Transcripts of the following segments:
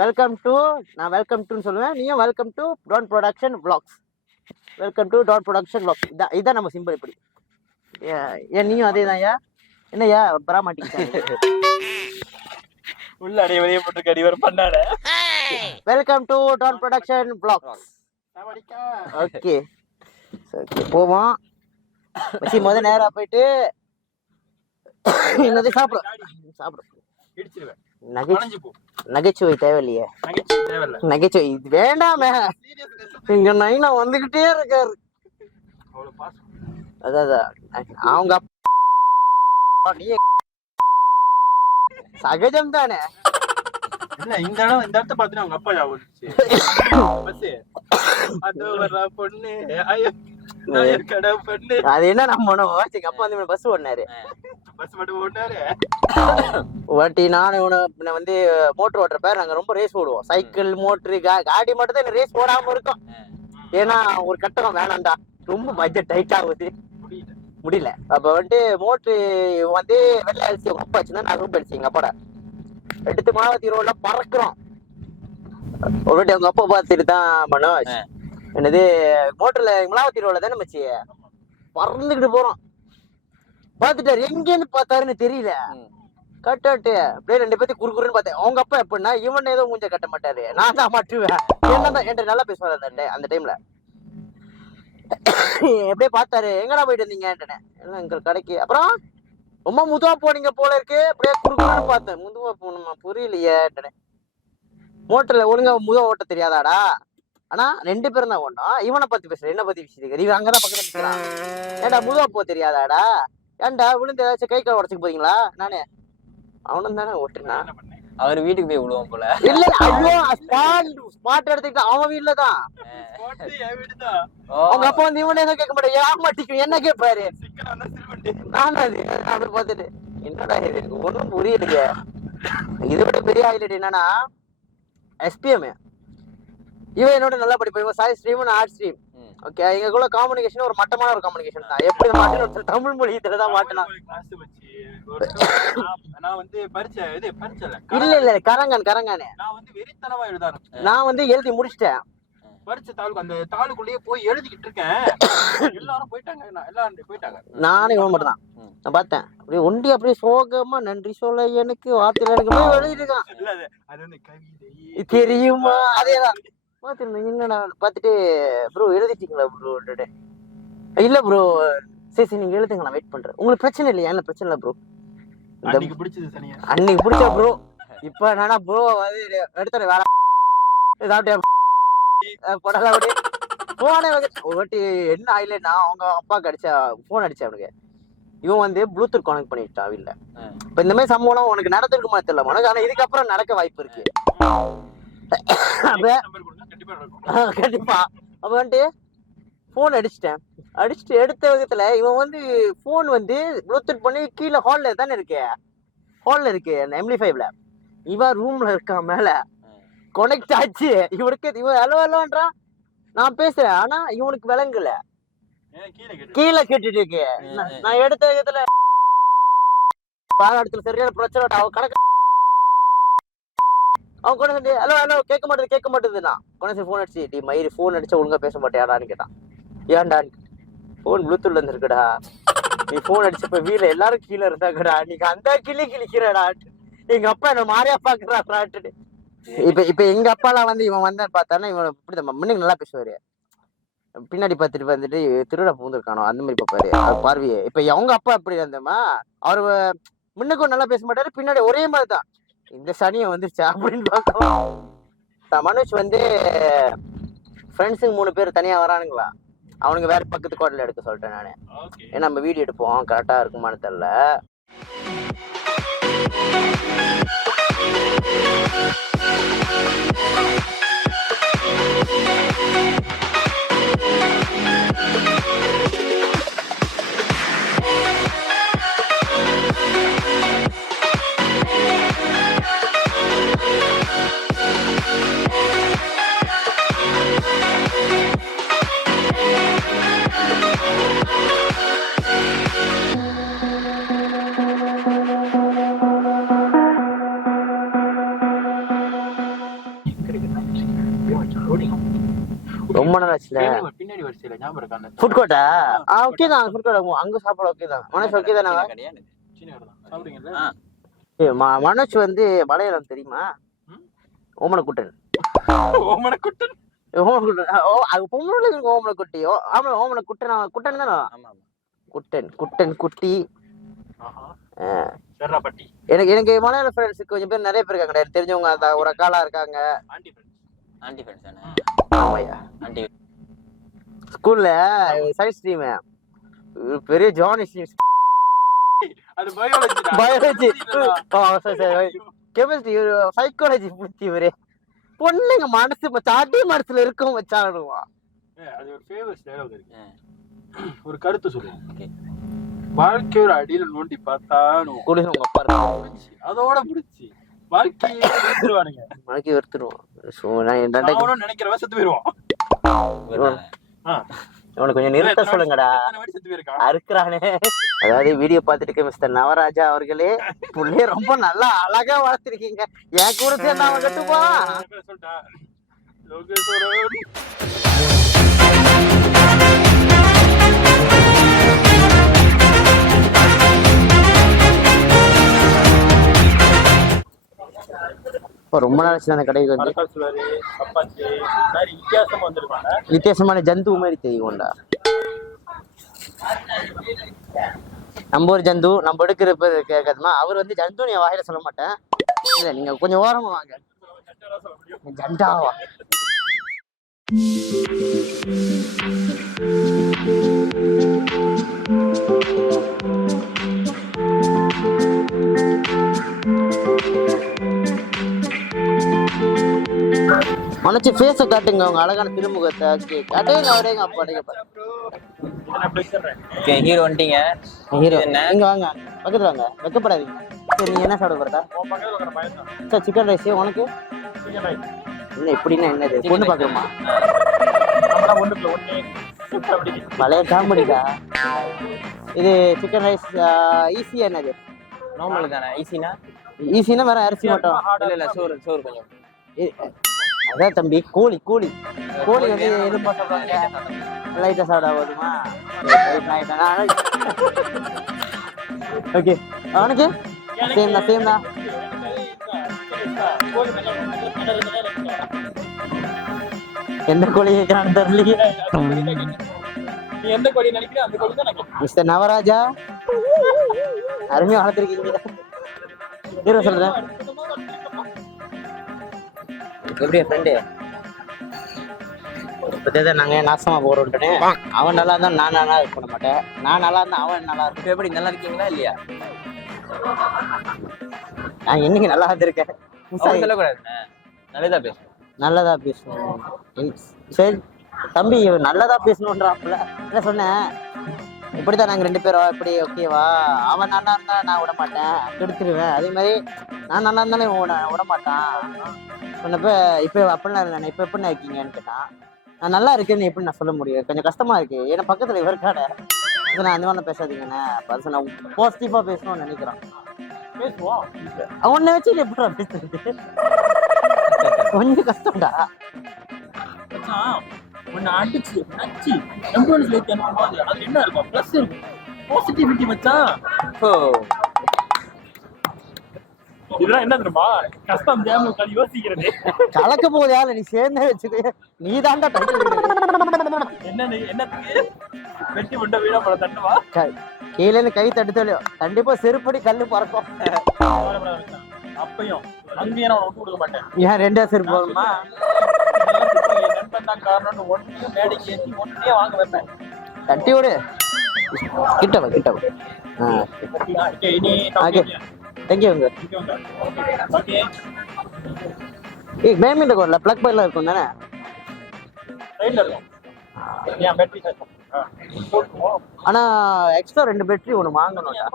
Welcome to நான் welcome டுன்னு சொல்லுவேன், நீயும் welcome to Don production vlogs. Welcome to Don production vlogs. இதான் நம்ம சிம்பிள். இப்படி ஏன் நீயும் அதே தான் ஐயா? என்னய்யா பராமாட்டிக்கிட்டாங்க உள்ள அடைய வெளியே போட்டு கடி வர பண்ணாட. Welcome to Don production vlogs. Okay போவோம். வச்சு நேரா போயிட்டு என்னது சாப்பிடும். நகைச்சுவை தேவையில்லையே, நகைச்சுவை இது வேண்டாமே. இங்க நைனா வந்துகிட்டே இருக்காரு. அதான் அவங்க நீ சகஜம் தானே. இந்த இடத்த பாத்துட்டு அவங்க அப்பா பொண்ணு அது என்ன நம்ம எங்க அப்பா வந்து பஸ் ஓடினாரு. ஓட்டி நானும் வந்து மோட்டர் ஓட்டுறப்ப நாங்க ரொம்ப ரேஸ் ஓடுவோம். சைக்கிள் மோட்டரு காடி மட்டும் தான் ரேஸ் ஓடாம இருக்கும். ஏன்னா ஒரு கட்டணம் வேணாம்டா, ரொம்ப பட்ஜெட் டைட் ஆகுது, முடியல. அப்ப வந்துட்டு மோட்டரு வந்து வெள்ளை அரிசி உங்க அப்பா வச்சுன்னா நான் ரூபா அரிசி எங்க அப்பாட எடுத்து மாவத்தி ரோட்ல பறக்குறோம். ஒரு வாட்டி அவங்க அப்பா பார்த்துட்டு தான் மனோஜ் என்னது மோட்டர்ல மிளாவத்தி ரோட்ல தானே மச்சி பறந்துகிட்டு போறோம். பாத்துட்டாரு, எங்கேன்னு பார்த்தாருன்னு தெரியல. கட்டாட்டு அப்படியே ரெண்டு பேர்த்து குறுக்குறுன்னு பார்த்தேன். அவங்க அப்பா எப்படின்னா இவன் ஏதோ மூஞ்ச கட்ட மாட்டாரு, நான் தான் மாட்டுவேன். என்னதான் என்கிட்ட நல்லா பேசுவாரு அந்த டைம்ல. எப்படியே பார்த்தாரு, எங்கடா போயிட்டு வந்தீங்கன்னு. எல்லாம் எங்க கடைக்கு. அப்புறம் ரொம்ப முதுவா போனீங்க போல இருக்கு. அப்படியே குறுக்குறுன்னு பார்த்தேன். முதுவா போகணுமா புரியலையே. மோட்டர்ல ஒழுங்கா முதுவா ஓட்ட தெரியாதாடா? ஆனா 2 பேரும் தான் ஓடணும். இவனை பத்தி பேசுற, என்ன பத்தி விஷயம் இவன் அங்கதான் பக்கத்துல பேசுறான். ஏன்டா முதுவா போ தெரியாதாடா? ஏன்டா விழுந்து ஏதாச்சும் கை கால் உடச்சுக்கு போறீங்களா? நானே அவனும் தானே ஓட்டுனா. அவர் வீட்டுக்கு போய் விடுவோம் போல. இல்ல ஐயோ ஸ்பாட் எடுத்துக்கிட்டு அவன் வீட்டுல தான். அவங்க அப்பா வந்து இவனே கேட்க மாட்டேன், ஏமாட்டிக்கும் என்ன கேட்பாரு. நானும் அப்படி பார்த்துட்டு என்னடா இது ஒன்னும் புரியலையே. இதை விட பெரிய ஹைலைட் என்னன்னா எஸ்பிஎம். இவன் என்னோட நல்லா படிப்பேன். Sai stream art stream. Okay, எங்களுக்குள்ள காம்யூனிகேஷன் ஒரு மட்டமான ஒரு காம்யூனிகேஷன் தான். எப்படி மாட்டேன் தமிழ் மொழி தான் மாட்டேனா. இல்ல கரங்கானே நான் வந்து எழுதி முடிச்சிட்டேன். பரிச்சை தாலுக்கு அந்த தாலுக்குள்ளேயே போய் எழுதிக்கிட்டு இருக்கேன். எல்லாரும் போயிட்டாங்க, எல்லாரும் போயிட்டாங்க. நானும் இவன் மட்டும் தான். நான் பார்த்தேன் அப்படியே ஒண்டி அப்படியே சோகமா நன்றி சொல்ல எனக்கு வார்த்தையில எனக்கு எழுதிட்டு இருக்கான். தெரியுமா? அதேதான் பார்த்துருந்தேன். என்னடா பார்த்துட்டு ப்ரோ எழுதிட்டீங்களா ப்ரோ? இல்ல ப்ரோ. சரி நீங்க எழுதுங்க, நான் வெயிட் பண்றேன். உங்களுக்கு பிரச்சனை இல்லையா? என்ன பிரச்சனை இல்லை ப்ரோ. அன்னைக்கு பிடிச்ச ப்ரோ. இப்ப என்னன்னா ப்ரோ வந்து எடுத்துற வேலை ஏதாவது போடல. அப்படி போனே ஒட்டி என்ன ஆயிலன்னா அவங்க அப்பாவுக்கு அடிச்சா போன் அடிச்சா அவனுக்கு. இவன் வந்து ப்ளூடூத் கனெக்ட் பண்ணிட்டான் வீட்டுல. இப்ப இந்த மாதிரி சம்பவம் உனக்கு நடந்திருக்குமா தெரியல உனக்கு, ஆனா இதுக்கப்புறம் நடக்க வாய்ப்பு இருக்கு. கண்டிப்பா. அப்ப வந்துட்டு போன் அடிச்சுட்டு எடுத்த விதத்துல இவன் வந்து போன் வந்து ப்ளூடூத் பண்ணி கீழே ஹால்ல தானே இருக்கு, ஹால்ல இருக்கு அந்த M5ல. இவன் ரூம்ல இருக்கான், மேல கனெக்ட் ஆச்சு. இவன் ஹலோன்றான், நான் பேசுறேன். ஆனா இவனுக்கு விளங்கல, கீழே கேட்டுட்டு இருக்கு. நான் எடுத்த விதத்துல பாடத்துல சரியான பிரச்சனை. அவன் கணக்கு அவன் கூட சொல்லி ஹலோ கேட்க மாட்டேதுன்னா கொண்டு போன் அடிச்சு டி மயிறு போன் அடிச்சா ஒழுங்கா பேச மாட்டேயாடான்னு கேட்டான். ஏன்டா? போன் ப்ளூடூத்ல இருந்துருக்குடா, நீ போன் அடிச்சப்ப வீல எல்லாரும் கீழே இருந்தாங்கடா, நீங்க அந்த கிளிக்கிறடா. எங்க அப்பா என்ன மாறியா பாக்குறாட்டு. இப்ப எங்க அப்பாலாம் வந்து இவன் வந்தான்னு பார்த்தானா இவன் இப்படிதான் முன்னுக்கு நல்லா பேசுவாரு. பின்னாடி பார்த்துட்டு வந்துட்டு திருவிழா பூந்துருக்கானோ அந்த மாதிரி பாப்பாரு. அது பார்வையே. இப்ப அவங்க அப்பா எப்படி இருந்தோமா, அவரு முன்னுக்கும் நல்லா பேச மாட்டாரு, பின்னாடி ஒரே மாதிரி தான். இந்த சனியை வந்துருச்சா அப்படின்னு பார்க்கலாம். மனோஜ் வந்து ஃப்ரெண்ட்ஸுங்க 3 பேர் தனியா வரானுங்களா, அவனுக்கு வேற பக்கத்து கோட்ல எடுக்க சொல்லிட்டேன் நானு. ஏன்னா நம்ம வீடியோ எடுப்போம், கரெக்டா இருக்குமான்னு தெரியல. ரொம்ப நாள் ஆச்சுல. பின்னாடி வரிசையில ஞாபகம் இருக்கா அந்த ஃபுட் கோர்ட்டா? ஓகே தான், ஃபுட் கோர்ட் அங்க சாப்பாடு ஓகே தான். மனோஜ் ஓகே தானே? சின்ன கடை தான் சாப்பிடுறீங்களா? மனோஜ் வந்து மலையாளம் தெரியுமா? ஓமனக்குட்டன். ஓமனக்குட்டன் அது பொம்பளை ஓமனக்குட்டி. ஆமா ஓமனக்குட்டன். குட்டன் தானே? குட்டன் குட்டன் குட்டி. எனக்கு எனக்கு மலையாள ஃப்ரெண்ட்ஸ் கொஞ்சம் பேர் நிறைய பேர் இருக்காங்க, தெரிஞ்சவங்க. அந்த ஒரு அக்காலா இருக்காங்க. ஸ்கூல்ல சயின்ஸ் டீம் பெரிய ஜானி பயாலஜி கெமிஸ்ட்ரி சைக்காலஜி புத்தி இவரு பொண்ணுங்க மனசு சாட்டி மனசுல இருக்கும் வச்சாடுவான். ஒரு கருத்து சொல்லுவோம், வாழ்க்கை ஒரு அடியில நோண்டி பார்த்தா அதோட முடிச்சு வாழ்க்கையை வெறுத்துருவானுங்க. நினைக்கிறவன் செத்து போயிருவான். அவனுக்கு கொஞ்சம் நிறுத்த சொல்லுங்கடா, அறுக்குறானே. அதாவது வீடியோ பார்த்துட்டு மிஸ்டர் நவராஜா அவர்களே, புள்ளைய ரொம்ப நல்லா அழகா வளர்த்திருக்கீங்க, என் கூட சேர்ந்து அவன் கட்டுப்பா. ரொம்ப நாள் ஆச்சு அந்த கடைக்கு வந்து. வித்தியாசமான ஜந்து மாதிரி தெரியும்டா. நம்ம ஒரு ஜந்து நம்ம எடுக்கிறப்ப கேட்காதுமா. அவர் வந்து ஜந்து நீ வாயில சொல்ல மாட்டேன். இல்ல நீங்க கொஞ்சம் ஓரமா வாங்க. ஜண்டாவா மனச்சு ஃபேஸ காட்டுங்க, உங்க அழகான திருமுகத்தை காட்டுங்க. அவரேங்க அப்பா ஹீரோ வந்துட்டீங்க. ஹீரோ இங்க வாங்க, பக்கத்துல வாங்க, வெக்கப்படாதீங்க. சரி நீ என்ன சாப்பிட போறதா? Sir chicken rice. உனக்கு என்ன இப்படின்னா என்னது? பொண்ணு பாக்குறோமா? பழைய காமெடிடா இது. சிக்கன் ரைஸ் ஈஸியா என்னது? நார்மல் தானே. ஈஸினா ஈஸினா வேற அரிசி மட்டும் இல்ல சோறு சோறு கொஞ்சம். அதான் தம்பி, கோழி கோழி கோழி வந்து எதுவும் சாப்பிடுவாங்க, லைட்டா சாப்பிட போதுமா? ஓகே அவனுக்கு சேம் தான் சேம் தான். எந்த கோழி கேட்கறான்னு தெரியலையே. எந்த கோழி நினைக்கிறேன் அந்த கோழி தான். மிஸ்டர் நவராஜா அருமையா வளர்த்துருக்கீங்க. ஹீரோ சொல்றேன். எப்படி ஃப்ரெண்டு இப்பதான் நாங்க நாசமா போறோம்னு. அவன் நல்லா இருந்தா நான் நல்லா இருக்க பண்ண மாட்டேன், நான் நல்லா இருந்தா அவன் நல்லா இருக்கும். எப்படி நல்லா இருக்கீங்களா இல்லையா? நான் என்னைக்கு நல்லா இருந்திருக்கேன். சொல்லக்கூடாது, நல்லதா பேசுவேன். நல்லதா பேசுவேன். சரி தம்பி நல்லதா பேசணுன்றாப்புல என்ன சொன்னேன். இப்படிதான் நாங்க ரெண்டு பேரும் இப்படி ஓகேவா? அவன் நல்லா இருந்தா நான் விட மாட்டேன், கெடுத்துருவேன். அதே மாதிரி நான் நல்லா இருந்தாலும் விட மாட்டான். சொன்னப்ப இப்ப அப்படிலாம் இல்லை, இப்ப எப்படின்னா இருக்கீங்கன்னு கேட்டான். நான் நல்லா இருக்கேன்னு எப்படி நான் சொல்ல முடியும்? கொஞ்சம் கஷ்டமா இருக்கு. ஏன்னா பக்கத்துல இவருக்காட நான் அந்த மாதிரிலாம் பேசாதீங்கண்ணே. அது நான் பாசிட்டிவா பேசணும்னு நினைக்கிறான். பேசுவோம். அவனை வச்சு எப்படா பேசுறது? கொஞ்சம் கஷ்டம்டா. ஒன்னு அடிச்சு நச்சு எம்புலன்ஸ்ல ஏத்தி அனுப்பும்போது அது என்ன இருக்கும்? பிளஸ் இருக்கும், பாசிட்டிவிட்டி மச்சான். இதெல்லாம் என்ன தெரியுமா? கஷ்டம் தேவை உட்காந்து யோசிக்கிறது. கலக்க போதா நீ சேர்ந்தே வச்சுக்க. நீ தாண்டா என்னத்துக்கு வெட்டி விட்ட வீட போல தட்டுவா. கீழே இருந்து கை தட்டுத்தலையோ கண்டிப்பா செருப்படி கல்லு பறக்கும். அப்பையும் அங்கேயும் நான் விட்டு கொடுக்க மாட்டேன். ஏன் ரெண்டா செருப்பு போகணுமா? நண்பன் தான் காரணம்னு ஒன்றையும் மேடைக்கு ஏற்றி ஒன்றையே வாங்க வைப்பேன். தட்டி விடு. கிட்டவா கிட்டவா. தேங்க்யூங்க. ஏய் பேமெண்ட் கோட்ல ப்ளக் பைல இருக்கும் தானே? ரைட்ல இருக்கும். ஏன் பேட்டரி சேர்க்கும். ஆனா எக்ஸ்ட்ரா 2 பேட்டரி ஒன்னு வாங்கணும்டா.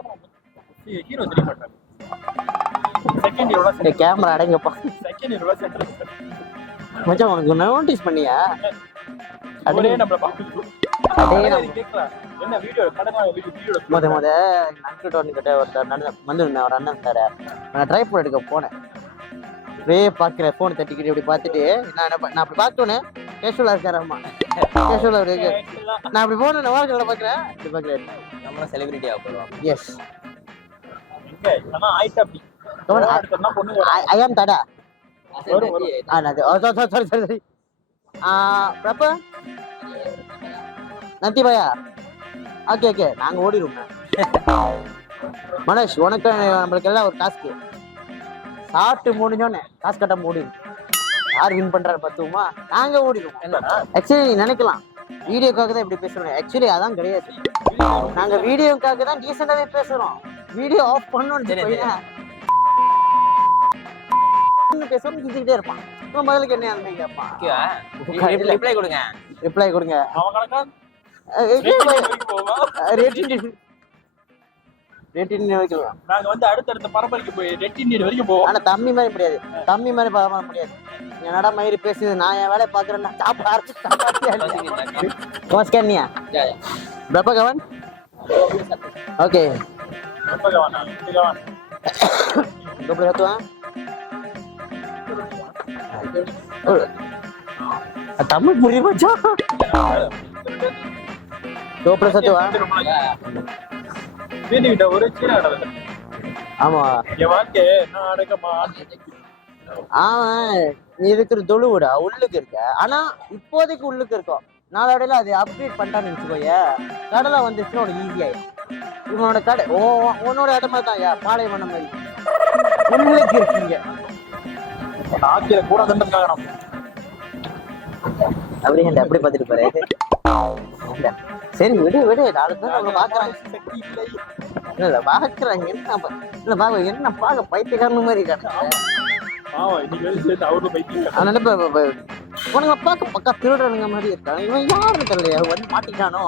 ஹீரோ தெரிய மாட்டாங்க. செகண்ட் ஹீரோல கேமரா அடங்கப்பா. செகண்ட் ஹீரோல சென்டர் மச்சான் உனக்கு நோட்டீஸ் பண்ணியா? அதே நம்மள பாக்குது. அதே நீ கேக்கலாம். என்ன வீடியோ கடனா வீடியோ மொத நன்கிட்ட ஒன்னு கிட்ட ஒருத்தர் வந்து ஒரு அண்ணன் இருந்தாரு. நான் ட்ரைபாட் எடுக்க போனேன். அப்படியே பாக்குறேன் போன் தட்டிக்கிட்டு இப்படி பார்த்துட்டு நான் அப்படி பார்த்தோன்னே கேஷுவலா இருக்காரம்மா கேஷுவலா இருக்கு நான் அப்படி போன வாழ்க்கை பாக்குறேன் இப்படி பாக்குறேன் நம்மளும் செலிபிரிட்டி ஆக போறோம். எஸ் ஆயிட்டு அப்படி பொண்ணு ஐ ஆம் Tata sorry berapa nanti baya okay நாங்க ஓடிடுவோம் மனோஜ் உனக்கு நம்மளுக்கு எல்லாம் ஒரு டாஸ்க்கு சாப்பிட்டு முடிஞ்சோன்னே காசு கட்ட முடியும் யார் வின் பண்றாரு பார்த்துமா நாங்க ஓடிடுவோம் ஆக்சுவலி நீ நினைக்கலாம் வீடியோக்காக தான் இப்படி பேசுறோம் ஆக்சுவலி அதான் கிடையாது நாங்க வீடியோக்காக தான் டீசெண்டாவே பேசுறோம் வீடியோ ஆஃப் பண்ணோம்னு பேசாம கிஞ்சிக்கிட்டே இருப்பான் முதலுக்கு என்ன அந்த கேட்பான் ரிப்ளை கொடுங்க நாங்க வந்து அடுத்தடுத்த பரம்பரைக்கு போய் ரெட்டின் வரைக்கும் போவோம். ஆனா தம்பி மாதிரி முடியாது தம்பி மாதிரி பரம்பரை முடியாது என்னடா மயிறு பேசுது நான் என் வேலையை பாக்குறேன்னா சாப்பிட berapa kawan oke 21 தமிழ் புரியுமா 21 ஒரு சீனா ஆமா என் வாழ்க்கை நாடகமா அவன் இருக்கிற தொழுவுடா உள்ளுக்கு இருக்க ஆனா இப்போதைக்கு உள்ளுக்கு இருக்கும் நாளடையில அது அப்டேட் பண்ணிட்டான்னு வச்சுக்கோய கடலை வந்துச்சுன்னா உனக்கு ஈஸி ஆயிடும் இவனோட கடை உன்னோட இடமா தான் பாலைவனம் மாதிரி உள்ளுக்கு இருக்கீங்க ஆக்கிர கூட தண்டக்காக அப்படி பார்த்துட்டு பாரு சரி விடு நாளைக்கு அவங்க பாக்குறாங்க இல்ல பாக்குறாங்க என்ன பாக்க பைத்தியக்காரன் மாதிரி உனக்கு பார்க்க பக்கா திருடுறவங்க மாதிரி இருக்காங்க இவன் யாரு தெரியலையா வந்து மாட்டிக்கானோ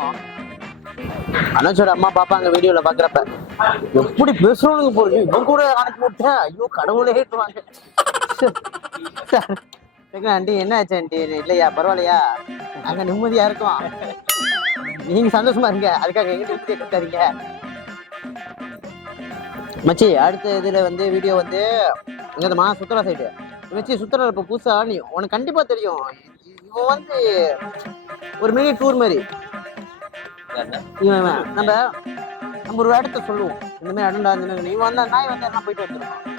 அனுஜோட அம்மா பாப்பாங்க வீடியோல பாக்குறப்ப எப்படி பேசுறவனுங்க போய் இவன் கூட அனுப்பி விட்டேன் ஐயோ கடவுளே ஏற்றுவாங்க ஆண்டி என்ன ஆச்சு ஆண்டி இல்லையா பரவாயில்லையா அங்க நிம்மதியா இருக்கும் நீங்க சந்தோஷமா இருங்க அதுக்காக எங்க நிம்மதியை கொடுக்காதீங்க மச்சி அடுத்த இதுல வந்து வீடியோ வந்து எங்கதமா சுத்தரா சைடு மச்சி சுத்தரா இப்ப புதுசா நீ உனக்கு கண்டிப்பா தெரியும் இவன் வந்து ஒரு மினி டூர் மாதிரி இவன் நம்ம ஒரு இடத்த சொல்லுவோம் இந்த மாதிரி இடம்டா இந்த மாதிரி இவன் வந்தா நாய் வந்து எல்லாம் போயிட்டு வந்துருக்கோம்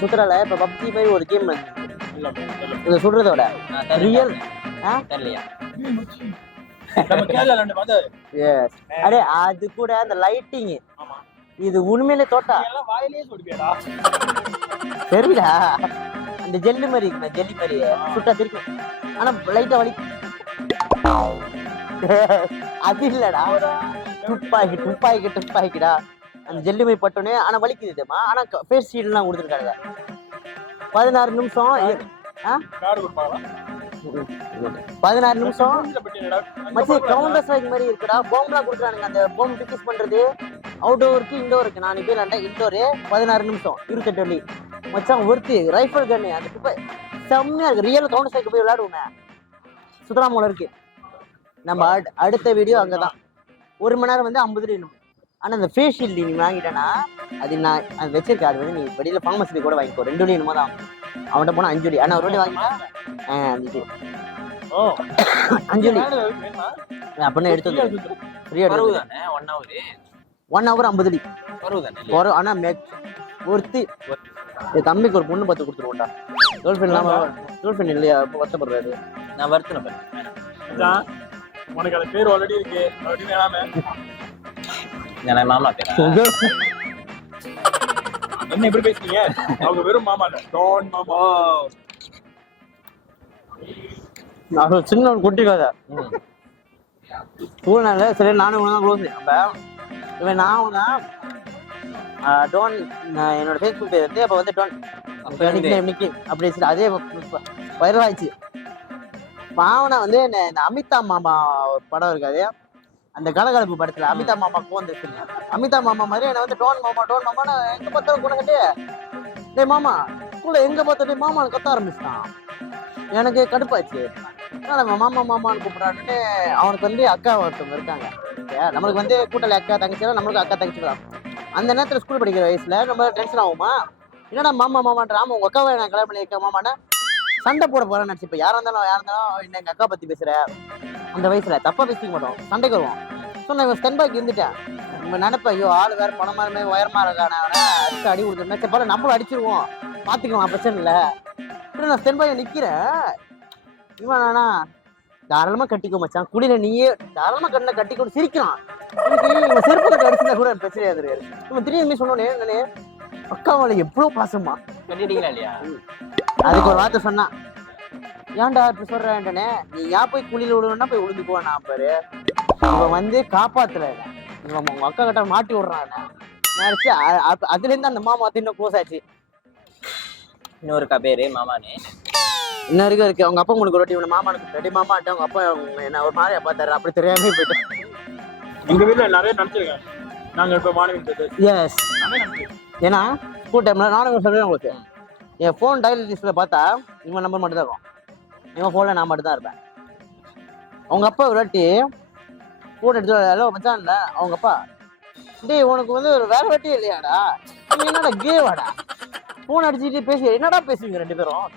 சுத்தரால இப்ப பப்ஜி மாதிரி ஒரு கேம் இதை சொல்றதோட ரியல் அடே அது கூட அந்த லைட்டிங் இது உண்மையிலே தோட்டா சரிடா அந்த ஜெல்லி மாதிரி இருக்குண்ணா ஜெல்லி மாதிரி சுட்டா திருப்பி ஆனா லைட்டா வலி அது இல்லடா துப்பாக்கிடா அந்த ஜெல்லி மாதிரி பட்டோன்னே ஆனா வலிக்குதுமா ஆனா ஃபேஸ் ஷீல்ட் எல்லாம் கொடுத்துருக்காங்க 16 நிமிஷம் 16 நிமிஷம் மச்சி கவுண்டர் ஸ்ட்ரைக் மாதிரி இருக்குடா பாம்பெலாம் கொடுக்குறானுங்க அந்த பாம்பு பிக்ஸ் பண்றது அவுட்டோருக்கு இண்டோருக்கு நான் இப்ப இல்லைண்டா இண்டோரு 16 நிமிஷம் 28 வழி மச்சான் ஒருத்தி ரைஃபிள் கன்னு அந்த குப்பை செம்மையா இருக்கு ரியல் கவுண்டர் ஸ்ட்ரைக் போய் விளையாடுவோம் சுத்தராமூல இருக்கு நம்ம அடுத்த வீடியோ அங்கதான் 1 மணி நேரம் வந்து 50 வேணும் ஆனா அந்த ஃபேஸ் ஷீல்டு நீ வாங்கிட்டேன்னா அது நான் அது வச்சிருக்கேன் அது வந்து நீ வெளியில ஃபார்மசில கூட வாங்கிக்கோ 2 வழி என்னமோ தான் அவன்கிட்ட போனா 5 வழி ஆனா ஒரு வழி வாங்கினா 5 வழி அப்படின்னா எடுத்து ஃப்ரீயா வருதானே 1 hour 1 hour 50 வழி வருதானே ஆனா ஒருத்தி என் தம்பிக்கு ஒரு பொண்ணு பார்த்து கொடுத்துருவோம்டா கேர்ள் ஃப்ரெண்ட் இல்லையா வருத்தப்படுறாரு நான் வருத்தம் உனக்கு அந்த பேர் ஆல்ரெடி இருக்கு அப்படின்னு வேணாமே நான் மாமா பேரா என்ன இப்படி பேசுறீங்க அவங்க வெறும் மாமா இல்ல டான் மாமா அது சின்ன ஒரு குட்டி கதை ஸ்கூல்னால சரி நானும் தான் க்ளோஸ் அப்ப இவன் நான் டோன் என்னோட ஃபேஸ்புக் பேர் வந்து அப்போ வந்து டோன் அப்படி அதே வைரல் ஆயிடுச்சு பாவனை வந்து இந்த அமிதாப் மாமா படம் இருக்காது அந்த கலகலப்பு படத்துல அமிதாப் மாமா போந்துச்சு அமிதாப் மாமா மாதிரி என்ன வந்து டோன் மாமான்னு எங்க பார்த்தாலும் கூட கட்டு டேய் மாமா ஸ்கூல்ல எங்க பார்த்தாலும் மாமான்னு கத்த ஆரம்பிச்சிட்டான் எனக்கு கடுப்பாச்சு மாமான்னு கூப்பிடான்னு அவனுக்கு வந்து அக்கா ஒருத்தவங்க இருக்காங்க நம்மளுக்கு வந்து கூட்டல அக்கா தங்கச்சி நம்மளுக்கு அக்கா தங்கச்சி தான் அந்த நேரத்துல ஸ்கூல் படிக்கிற வயசுல நம்ம டென்ஷன் ஆகுமா? என்னடா மாமா மாமான்ற, ஆமா உங்க அக்காவை நான் கல்யாணம் பண்ணியிருக்கேன் மாமான்னு சண்டை போட போறேன்னு நினைச்சு. இப்ப யாரா இருந்தாலும் என்ன எங்க அக்கா பத்தி பேசுற, அந்த வயசுல தப்பா பேசிக்க மாட்டோம், சண்டைக்கு வருவோம். ஸோ நான் இவன் ஸ்டென் பாய்க்கு இருந்துட்டேன். நம்ம நினைப்பேன், ஐயோ ஆள் வேற பணமா இருமே உயரமா இருக்கானே, அவனை அடிச்சு அடி கொடுத்துருந்தேன், சரி போல நம்மளும் அடிச்சிருவோம், பாத்துக்கலாம் பிரச்சனை இல்லை. இப்படி நான் ஸ்டென் பாய் நிக்கிறேன். இவன் நானா தாராளமா கட்டிக்கோ மச்சான், குடியில நீயே தாராளமா கட்டிக்கொண்டு சிரிக்கிறான். இவன் செருப்பு கட்டி அடிச்சுதான் கூட பிரச்சனையா இருக்காரு. இவன் திடீர்னு சொன்னோன்னே நானே அக்கா மேல எவ்வளவு பாசமா. கட்டிட்டீங்களா இல்லையா? அதுக்கு ஒரு வார்த்தை சொன்னான், ஏன்டா இப்படி சொல்றேன்டனே, நீ ஏன் போய் குழியில விடுவேன்னா போய் விழுந்துக்குவான். நான் பாரு இவன் வந்து காப்பாத்துல இவன் உங்க அக்கா கிட்ட மாட்டி விடுறான் நினைச்சு அதுல இருந்து அந்த மாமா இன்னும் க்ளோஸ் ஆச்சு. இன்னொருக்கா பேரு மாமானே இன்ன வரைக்கும் இருக்கு. அவங்க அப்பா உங்களுக்கு ரொட்டி இவனை மாமானுக்கு ரெடி மாமாட்ட அவங்க அப்பா என்ன ஒரு மாதிரியா பார்த்தாரு, அப்படி தெரியாம போயிட்டு. எங்க வீட்டுல நிறைய நினைச்சிருக்கேன் நாங்க இப்ப மாணவி. எஸ், ஏன்னா ஸ்கூல் டைம்ல நானும் சொல்றேன் உங்களுக்கு, என் ஃபோன் டயல் லிஸ்ட்ல பார்த்தா இவன் நம்பர் மட்டும் தான் இருக்கும், இவன் ஃபோன்ல நான் மட்டும் தான் இருப்பேன். அவங்க அப்பா ஒரு வாட்டி ஃபோன் எடுத்து ஹலோ மச்சான் இல்லை, அவங்க அப்பா டேய் உனக்கு வந்து ஒரு வேற வாட்டியே இல்லையாடா, நீ என்னடா கேவாடா ஃபோன் அடிச்சுட்டு பேசி என்னடா பேசுவீங்க ரெண்டு பேரும்.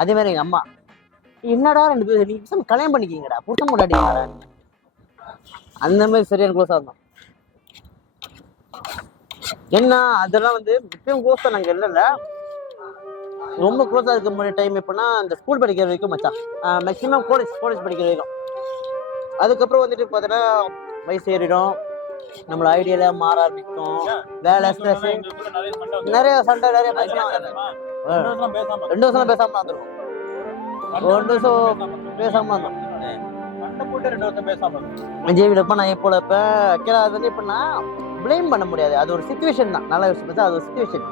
அதே மாதிரி எங்க அம்மா, என்னடா ரெண்டு பேரும் நீ கல்யாணம் பண்ணிக்கிங்கடா புருஷன் கொண்டாடிங்கடா, அந்த மாதிரி சரியான க்ளோஸா இருந்தோம். என்ன அதெல்லாம் வந்து இப்பயும் க்ளோஸ் தான் நாங்கள் இல்லைல்ல, ரொம்ப க்ளோஸாக இருக்க முடிய டைம் எப்படின்னா அந்த ஸ்கூல் படிக்கிற வரைக்கும் மச்சான், மேக்ஸிமம் காலேஜ் படிக்கிற வரைக்கும். அதுக்கப்புறம் வந்துட்டு பார்த்தீங்கன்னா வயசு ஏறிடும், நம்மள ஐடியால மாற ஆரம்பிக்கும், வேலை ஸ்ட்ரெஸ், நிறைய சண்டை, நிறைய பிரச்சனை. 2 வருஷம் பேசாம வந்துடும், 2 வருஷம் பேசாம வந்துடும். ஜெய்விடப்ப நான் எப்போ அது வந்து எப்படின்னா பிளேம் பண்ண முடியாது, அது ஒரு சிச்சுவேஷன் தான். நல்ல விஷயம் பார்த்தா அது ஒரு சிச்சுவேஷன்.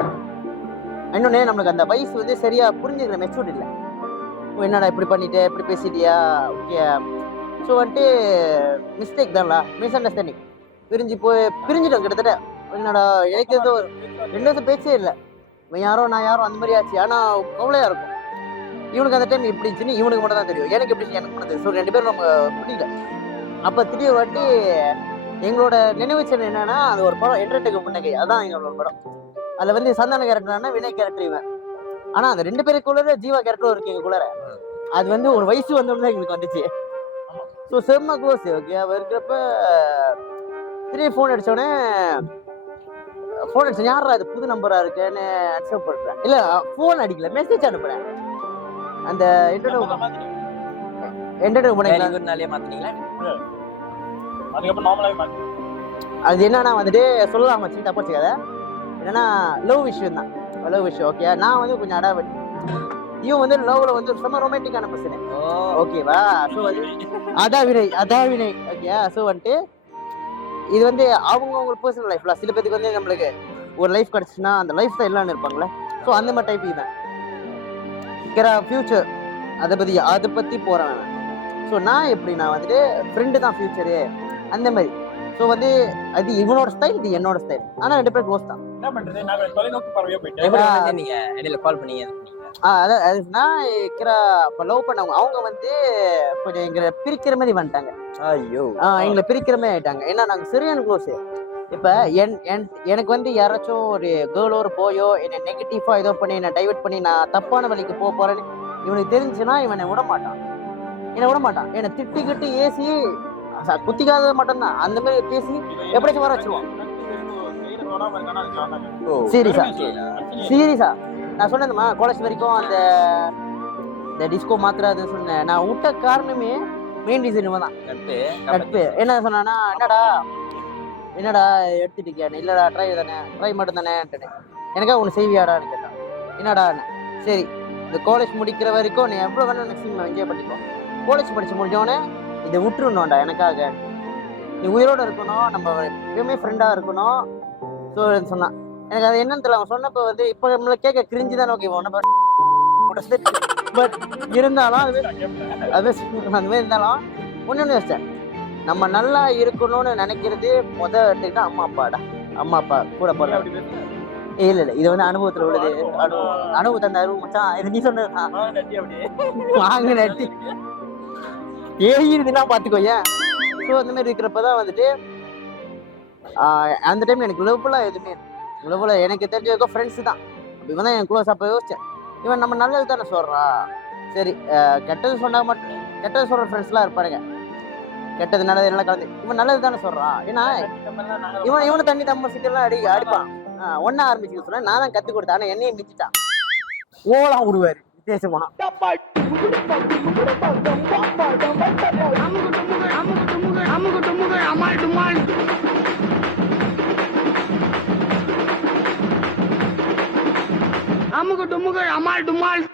இன்னொன்னே நம்மளுக்கு அந்த வயசு வந்து சரியா புரிஞ்சுக்கிற மெச்சூர்ட் இல்லை. என்னடா இப்படி பண்ணிட்டு இப்படி பேசிட்டியா, ஓகே. ஸோ வந்துட்டு மிஸ்டேக் தான்ல, மிஸ் அண்டர்ஸ்டாண்டிங், பிரிஞ்சுட்டோம் கிட்டத்தட்ட. என்னடா எனக்கு ஏதோ 2 வருஷம் பேச்சே இல்லை, இவன் யாரோ நான் யாரோ அந்த மாதிரி ஆச்சு. ஆனால் கவலையா இருக்கும். இவனுக்கு அந்த டைம் எப்படி இருந்துச்சுன்னு இவனுக்கு மட்டும் தான் தெரியும், எனக்கு எப்படி எனக்கு மட்டும் தெரியும். ஸோ 2 பேரும் நம்ம புரியல. அப்போ திடீர் வாட்டி எங்களோட நினைவு சின்னம் என்னன்னா, அது ஒரு படம் என்டர்டெயின்மெண்ட் புன்னகை, அதான் எங்களோட படம். அதில் வந்து சந்தான கேரக்டர்னா வினய் கேரக்டர் இவன். ஆனால் அந்த 2 பேருக்குள்ள ஜீவா கேரக்டரும் இருக்கு எங்களுக்குள்ள. அது வந்து ஒரு வயசு வந்தோம்னா எங்களுக்கு வந்துச்சு. ஸோ செம்ம க்ளோஸ். ஓகே, அவ இருக்கிறப்ப திடீர் ஃபோன் அடிச்சோடனே யாரா அது புது நம்பரா இருக்குன்னு அக்செப்ட் பண்றேன். இல்ல ஃபோன் அடிக்கல, மெசேஜ் அனுப்புறேன். அந்த அது என்னன்னா வந்துட்டு சொல்லலாம் வச்சு தப்பு வச்சுக்காத, என்னன்னா லவ் விஷயம் தான், லவ் விஷயம். ஓகே, நான் வந்து கொஞ்சம் அடாவடி, இவன் வந்து லவ்ல வந்து செம்ம ரொமான்டிக்கான பர்சன். ஓகேவா? ஸோ வந்து அதான் வினை. ஓகே, ஸோ வந்துட்டு இது வந்து அவங்களுக்கு பர்சனல் லைஃப்ல சில பேருக்கு வந்து நம்மளுக்கு ஒரு லைஃப் கிடைச்சுன்னா அந்த லைஃப் தான் எல்லாம்னு இருப்பாங்களே. ஸோ அந்த மாதிரி டைப் இதுதான் ஃபியூச்சர், அதை பத்தி போறேன். ஸோ நான் எப்படின்னா வந்துட்டு ஃப்ரெண்டு தான் ஃபியூச்சரு அந்த மாதிரி. ஸோ வந்து அது இவனோட ஸ்டைல், இது என்னோட ஸ்டைல். ஆனால் 2 பேரும் க்ளோஸ் தான். என்ன பண்றது, நான் தொலைநோக்கு பார்வையா போயிட்டேன். நீங்க இடையில கால் பண்ணீங்க. நான் லவ் பண்ணவங்க அவங்க வந்து கொஞ்சம் எங்களை பிரிக்கிற மாதிரி வந்துட்டாங்க. ஐயோ, எங்களை பிரிக்கிற மாதிரி ஆயிட்டாங்க. ஏன்னா நாங்க சரியான க்ளோஸ். இப்ப எனக்கு வந்து யாராச்சும் ஒரு கேர்ளோ ஒரு போயோ என்னை நெகட்டிவா ஏதோ பண்ணி என்னை டைவர்ட் பண்ணி நான் தப்பான வழிக்கு போறேன்னு இவனுக்கு தெரிஞ்சுன்னா இவனை விட மாட்டான், என்னை திட்டிக்கிட்டு ஏசி குத்திக்காத மட்டும்தான் அந்த மாதிரி பேசி எப்படியாச்சும் வர வச்சிருவான். சீரியஸா நான் சொன்னதுமா காலேஜ் வரைக்கும் அந்த டிஸ்கோ மாத்திராதுன்னு சொன்னேன். நான் விட்ட காரணமே மெயின் ரீசன் இவன் தான், கற்பு. என்ன சொன்னான்னா, என்னடா எடுத்துட்டீங்க, இல்லடா ட்ரை மட்டும் தானே, எனக்கா ஒன்று செய்வியாடான்னு கேட்டான். என்னடான்னு, சரி இந்த காலேஜ் முடிக்கிற வரைக்கும் நீ எவ்வளோ வேணும் மேக்ஸிமம் என்ஜாய் பண்ணிக்கோ, காலேஜ் படிச்சு முடிஞ்சோடனே இதை விட்டுருணும்டா எனக்காக, நீ உயிரோட இருக்கணும், நம்ம எப்பயுமே ஃப்ரெண்டா இருக்கணும். ஸோ சொன்னான். எனக்கு அது என்னன்னு தெரியல, அவன் சொன்னப்போ வந்து இப்போ நம்மள கேட்க கிரிஞ்சு தானே. ஓகே, பட் இருந்தாலும் அது அந்த மாதிரி இருந்தாலும் ஒன்று யோசிச்சேன், நம்ம நல்லா இருக்கணும்னு நினைக்கிறது எடுத்துக்கிட்டா அம்மா அப்பா கூட போடுற. இல்ல இது வந்து அனுபவத்துல உள்ளது, அனுபவத்தை அந்த அனுபவம் மச்சான். இது நீ சொன்னதுதான் வாங்க நட்டி ஏறிதுன்னா பாத்துக்கோ. ஏன் ஸோ அந்த மாதிரி இருக்கிறப்பதான் வந்துட்டு அந்த டைம் எனக்கு லவ்லாம் எதுவுமே லவ்ல எனக்கு தெரிஞ்ச ஃப்ரெண்ட்ஸ் தான். இவன் தான் என் க்ளோஸ். அப்போ யோசிச்சேன், இவன் நம்ம நல்லது தானே சொல்றா, சரி கெட்டது சொன்னா மட்டும் கெட்டது சொல்ற ஃப்ரெண்ட்ஸ்லாம் இருப்பாருங்க, கெட்டது நல்லது எல்லாம் கலந்து. இவன் நல்லது தானே சொல்றான், ஏன்னா இவனை தண்ணி தம்ம சிக்கெல்லாம் அடிப்பான். ஒன்னா ஆரம்பிச்சு சொன்னா நான் தான் கத்து கொடுத்தேன், ஆனா என்னையும் மிச்சிட்டான். ஓலாம் விடுவாரு வித்தியாசமா. அமுகு டுமுகு அமால் டுமால்.